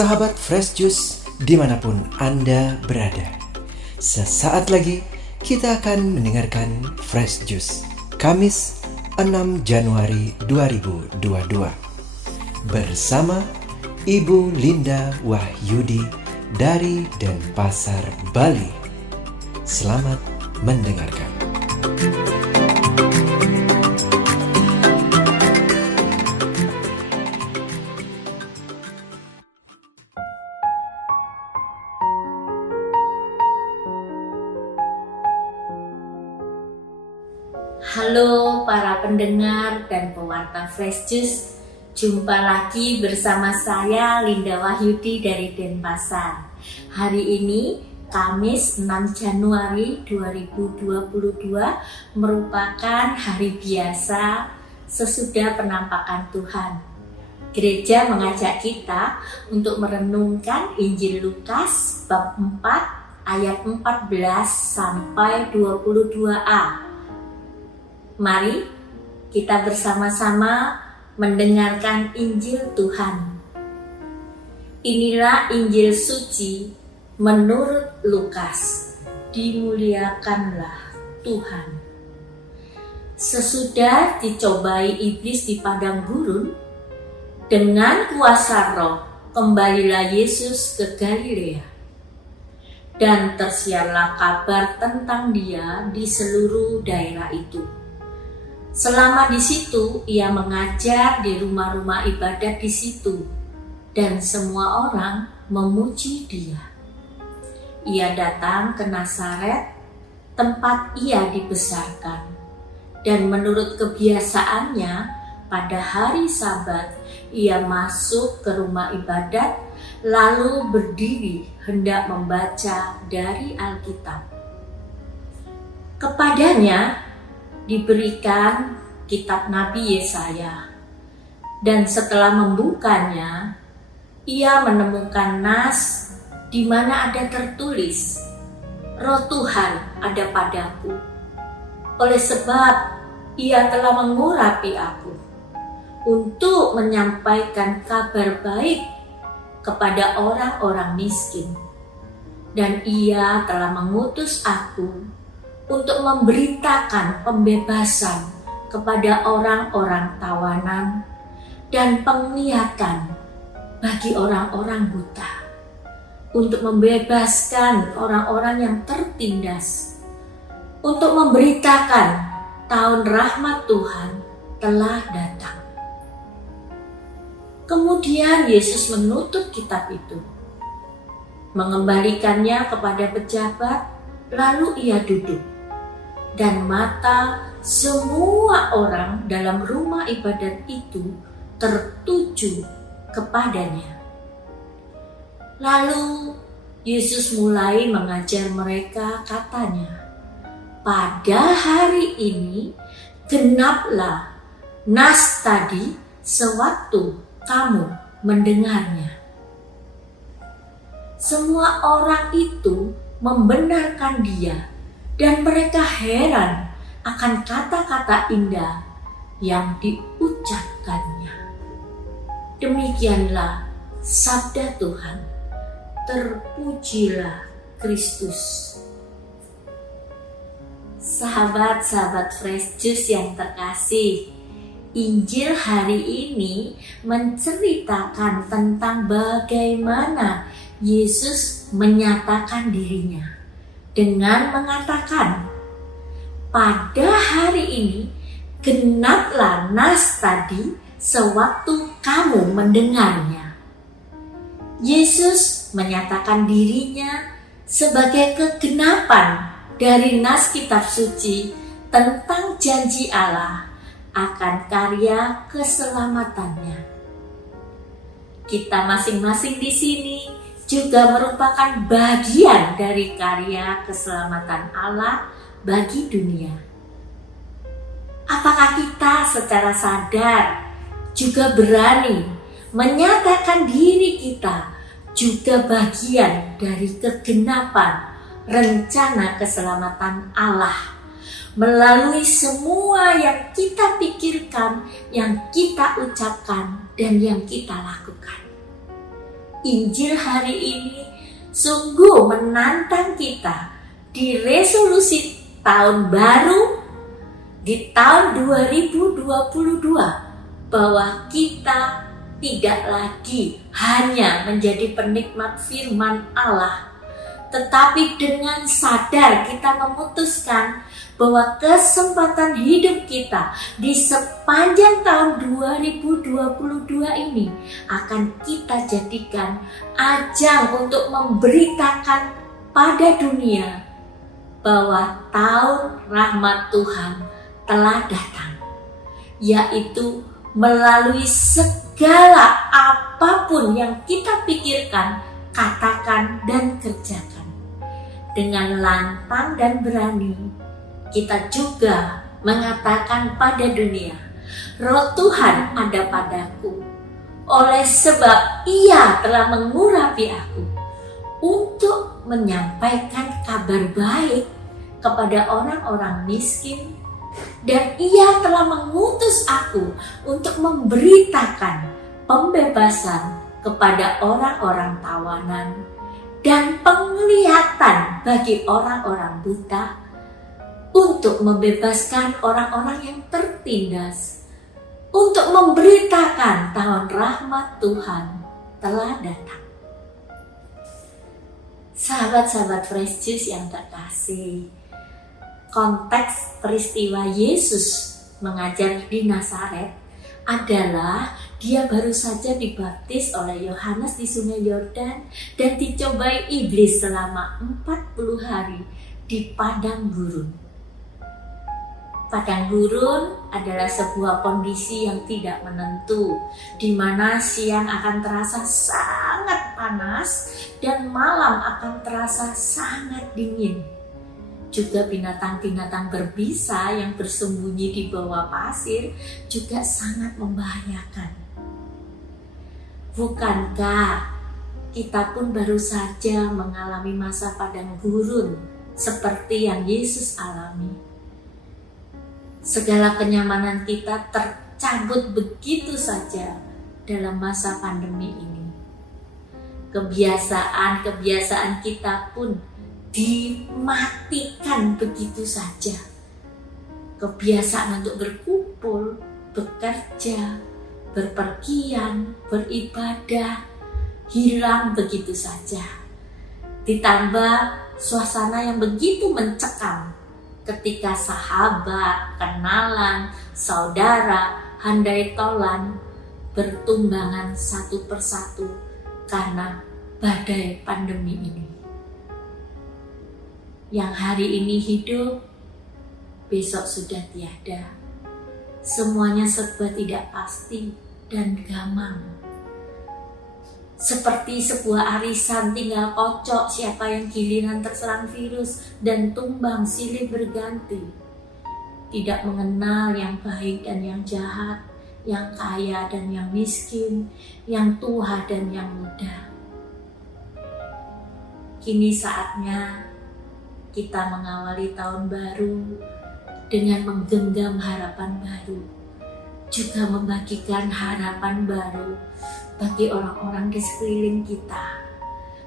Sahabat Fresh Juice dimanapun Anda berada, sesaat lagi kita akan mendengarkan Fresh Juice Kamis 6 Januari 2022 bersama Ibu Linda Wahyudi dari Denpasar, Bali. Selamat mendengarkan. Halo para pendengar dan pewarta Fresh Juice, jumpa lagi bersama saya Linda Wahyudi dari Denpasar. Hari ini Kamis 6 Januari 2022 merupakan hari biasa sesudah penampakan Tuhan. Gereja mengajak kita untuk merenungkan Injil Lukas bab 4 ayat 14 sampai 22a. Mari kita bersama-sama mendengarkan Injil Tuhan. Inilah Injil suci menurut Lukas. Dimuliakanlah Tuhan. Sesudah dicobai iblis di padang gurun, dengan kuasa Roh kembalilah Yesus ke Galilea. Dan tersiarlah kabar tentang Dia di seluruh daerah itu. Selama di situ, ia mengajar di rumah-rumah ibadat di situ, dan semua orang memuji Dia. Ia datang ke Nazaret, tempat ia dibesarkan, dan menurut kebiasaannya, pada hari Sabat ia masuk ke rumah ibadat, lalu berdiri hendak membaca dari Alkitab. Kepadanya diberikan kitab Nabi Yesaya, dan setelah membukanya, ia menemukan nas di mana ada tertulis, Roh Tuhan ada padaku, oleh sebab ia telah mengurapi aku untuk menyampaikan kabar baik kepada orang-orang miskin, dan ia telah mengutus aku untuk memberitakan pembebasan kepada orang-orang tawanan dan penglihatan bagi orang-orang buta, untuk membebaskan orang-orang yang tertindas, untuk memberitakan tahun rahmat Tuhan telah datang. Kemudian Yesus menutup kitab itu, mengembalikannya kepada pejabat, lalu ia duduk. Dan mata semua orang dalam rumah ibadat itu tertuju kepadanya. Lalu Yesus mulai mengajar mereka, katanya, pada hari ini genaplah nas tadi sewaktu kamu mendengarnya. Semua orang itu membenarkan Dia, dan mereka heran akan kata-kata indah yang diucapkannya. Demikianlah sabda Tuhan. Terpujilah Kristus. Sahabat-sahabat Fresh Juice yang terkasih, Injil hari ini menceritakan tentang bagaimana Yesus menyatakan dirinya dengan mengatakan, pada hari ini genaplah nas tadi sewaktu kamu mendengarnya. Yesus menyatakan dirinya sebagai kegenapan dari nas kitab suci tentang janji Allah akan karya keselamatannya. Kita masing-masing di sini juga merupakan bagian dari karya keselamatan Allah bagi dunia. Apakah kita secara sadar juga berani menyatakan diri kita juga bagian dari kegenapan rencana keselamatan Allah melalui semua yang kita pikirkan, yang kita ucapkan, dan yang kita lakukan? Injil hari ini sungguh menantang kita di resolusi tahun baru di tahun 2022 bahwa kita tidak lagi hanya menjadi penikmat firman Allah, tetapi dengan sadar kita memutuskan bahwa kesempatan hidup kita di sepanjang tahun 2022 ini akan kita jadikan ajang untuk memberitakan pada dunia bahwa tahun rahmat Tuhan telah datang, yaitu melalui segala apapun yang kita pikirkan, katakan, dan kerjakan. Dengan lantang dan berani, kita juga mengatakan pada dunia, Roh Tuhan ada padaku, oleh sebab Ia telah mengurapi aku untuk menyampaikan kabar baik kepada orang-orang miskin, dan Ia telah mengutus aku untuk memberitakan pembebasan kepada orang-orang tawanan dan penglihatan bagi orang-orang buta, untuk membebaskan orang-orang yang tertindas, untuk memberitakan tahun rahmat Tuhan telah datang. Sahabat-sahabat Fresh Juice yang terkasih, konteks peristiwa Yesus mengajar di Nazaret adalah Dia baru saja dibaptis oleh Yohanes di Sungai Yordan dan dicobai iblis selama 40 hari di padang gurun. Padang gurun adalah sebuah kondisi yang tidak menentu, di mana siang akan terasa sangat panas dan malam akan terasa sangat dingin. Juga binatang-binatang berbisa yang bersembunyi di bawah pasir juga sangat membahayakan. Bukankah kita pun baru saja mengalami masa padang gurun seperti yang Yesus alami? Segala kenyamanan kita tercabut begitu saja dalam masa pandemi ini. Kebiasaan-kebiasaan kita pun dimatikan begitu saja. Kebiasaan untuk berkumpul, bekerja, berpergian, beribadah hilang begitu saja. Ditambah suasana yang begitu mencekam ketika sahabat, kenalan, saudara, handai tolan bertumbangan satu persatu karena badai pandemi ini. Yang hari ini hidup, besok sudah tiada. Semuanya serba tidak pasti dan gamang. Seperti sebuah arisan tinggal kocok siapa yang giliran terserang virus dan tumbang silih berganti. Tidak mengenal yang baik dan yang jahat, yang kaya dan yang miskin, yang tua dan yang muda. Kini saatnya kita mengawali tahun baru dengan menggenggam harapan baru, juga membagikan harapan baru bagi orang-orang di sekeliling kita,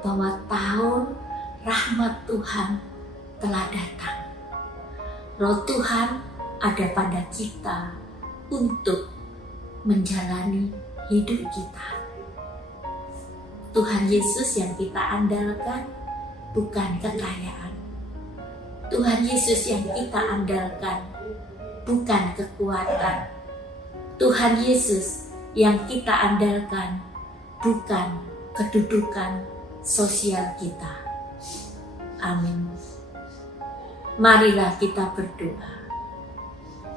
bahwa tahun rahmat Tuhan telah datang. Roh Tuhan ada pada kita untuk menjalani hidup kita. Tuhan Yesus yang kita andalkan bukan kekayaan. Tuhan Yesus yang kita andalkan bukan kekuatan. Tuhan Yesus yang kita andalkan bukan kedudukan sosial kita. Amin. Marilah kita berdoa.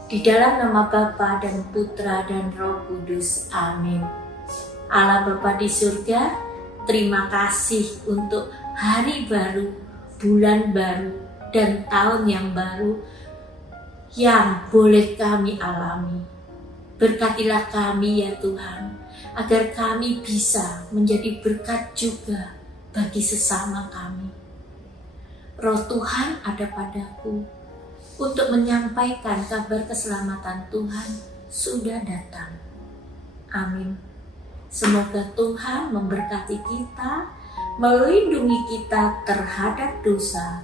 Di dalam nama Bapa dan Putra dan Roh Kudus. Amin. Allah Bapa di surga, terima kasih untuk hari baru, bulan baru, dan tahun yang baru yang boleh kami alami. Berkatilah kami ya Tuhan, agar kami bisa menjadi berkat juga bagi sesama kami. Roh Tuhan ada padaku untuk menyampaikan kabar keselamatan Tuhan sudah datang. Amin. Semoga Tuhan memberkati kita, melindungi kita terhadap dosa,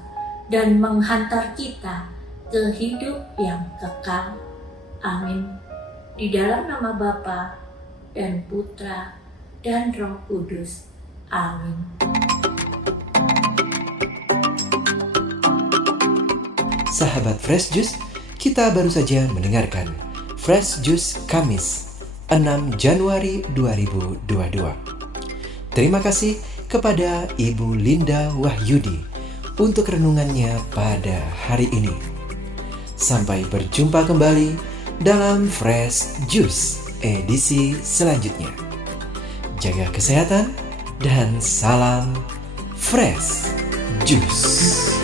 dan menghantar kita ke hidup yang kekal. Amin. Di dalam nama Bapa dan Putra dan Roh Kudus. Amin. Sahabat Fresh Juice, kita baru saja mendengarkan Fresh Juice Kamis 6 Januari 2022. Terima kasih kepada Ibu Linda Wahyudi untuk renungannya pada hari ini. Sampai berjumpa kembali dalam Fresh Juice edisi selanjutnya. Jaga kesehatan dan salam Fresh Juice.